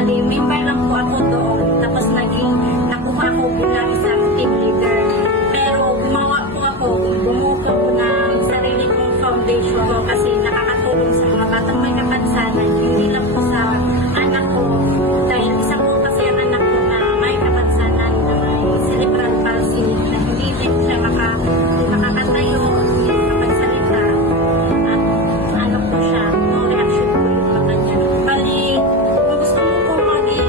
Bali, member lang po ako doon. Tapos nakuha ko bilang isang team leader. Pero gumawa po ako, bumuo po ako ng sarili kong foundation ko kasi nakakatulong sa mga batang may kapansanan. Hindi lang po sa anak ko. Dahil isa po kasi ang anak ko na may kapansanan na may cerebral palsy na hindi din siya makakatayo, hindi makapagsalita. At ano po siya, no reaction po yung mata niya. Bali, kung gusto niyo po maging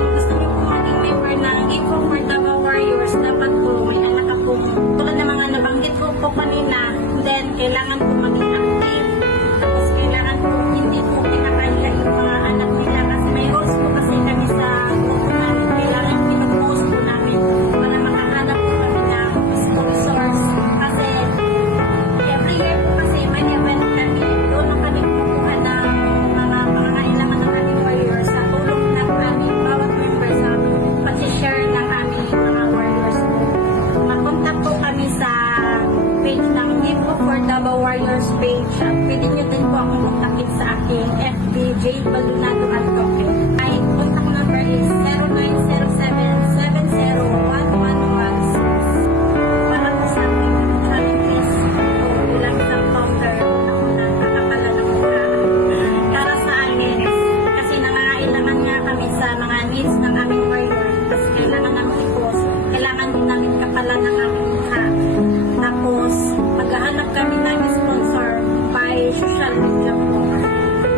member ng Info for Davao Warriors, dapat po may anak akong tulad ng mga nabanggit ko po kanina. Then, kailangan po maging active. Tapos, kailangan po hindi po pinakahiya yung mga anak nila kasi may roles po kasi kami sa grupunan. Kailangan pinupost po namin para makahanap po kami ng sponsors. Kasi, every year po kasi may event kami. Doon na kami kukuha ng mga pangangailangan ng aming warriors sa tulong ng aming bawat member sa pag-share ng aming mga warriors po. Mag-contact po kami sa page ng Info for Davao Warriors page. At pwede nyo din po akong kontakin sa aking FB Jade Baldonado Alcoque. My contact number is 0907-701116 para po sa aking challenges o bilang isang founder ako na kakapala ng mukha. Para sa amin, kasi nangangailangan nga kami sa mga needs ng aming warrior. Tapos kailangan namin i-post. Kailangan din namin kapala ng aming mukha. Tapos, maghahanap kami ng sponsor by social media po.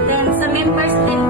Then, sa members din